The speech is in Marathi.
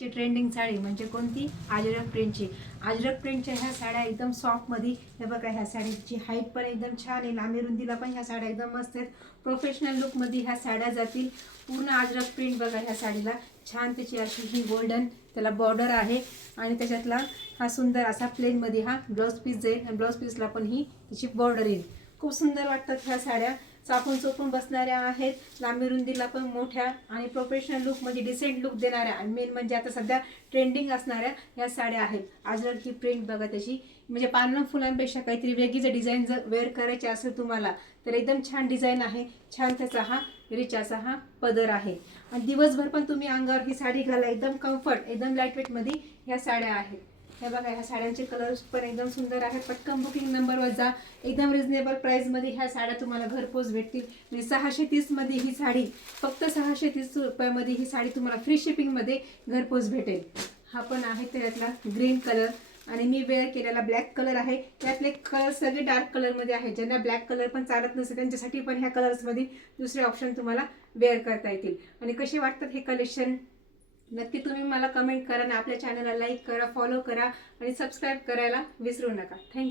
आजची ट्रेंडिंग साडी म्हणजे कोणती? अजरक प्रिंटची. अजरक प्रिंटच्या ह्या साड्या एकदम सॉफ्टमध्ये, हे बघा ह्या साडीची हाईट पण एकदम छान आहे, लांबी रुंदीला पण ह्या साड्या एकदम मस्त आहेत. प्रोफेशनल लुकमध्ये ह्या साड्या जातील. पूर्ण अजरक प्रिंट बघा ह्या साडीला, छान त्याची अशी ही गोल्डन त्याला बॉर्डर आहे आणि त्याच्यातला हा सुंदर असा प्लेनमध्ये हा ब्लाऊज पीस जाईल आणि ब्लाऊज पीसला पण ही त्याची बॉर्डर येईल. खूप सुंदर वाटतात ह्या साड्या, चापून चोपून बसणाऱ्या आहेत, लांबी रुंदीला पण मोठ्या आणि प्रोफेशनल लुक म्हणजे डिसेंट लुक देणाऱ्या आणि मेन म्हणजे आता सध्या ट्रेंडिंग असणाऱ्या ह्या साड्या आहेत. अजरक ही प्रिंट बघा त्याची, म्हणजे पानं फुलांपेक्षा काहीतरी वेगळीच डिझाईन जर वेअर करायची असेल तुम्हाला तर एकदम छान डिझाईन आहे. छान त्याचा हा रिच असा हा पदर आहे आणि दिवसभर पण तुम्ही अंगावर ही साडी घाला, एकदम कम्फर्ट, एकदम लाईट वेटमध्ये ह्या साड्या आहेत. हे बघा ह्या साड्यांचे कलर्स पण एकदम सुंदर आहेत. पटकन बुकिंग नंबरवर जा, एकदम रिजनेबल प्राईसमध्ये ह्या साड्या तुम्हाला घरपोच भेटतील. म्हणजे 630मध्ये ही साडी, फक्त 630 रुपयामध्ये ही साडी तुम्हाला फ्री शिपिंगमध्ये घरपोच भेटेल. हा पण आहे त्यातला ग्रीन कलर आणि मी वेअर केलेला ब्लॅक कलर आहे. त्यातले कलर सगळे डार्क कलरमध्ये आहेत. ज्यांना ब्लॅक कलर पण चालत नसेल त्यांच्यासाठी पण ह्या कलर्समध्ये दुसरे ऑप्शन तुम्हाला वेअर करता येतील. आणि कसे वाटतात हे कलेक्शन नक्की तुम्ही मला कमेंट करा आणि आपल्या चॅनलला लाईक करा, फॉलो करा आणि सबस्क्राईब करायला विसरू नका. थँक्यू.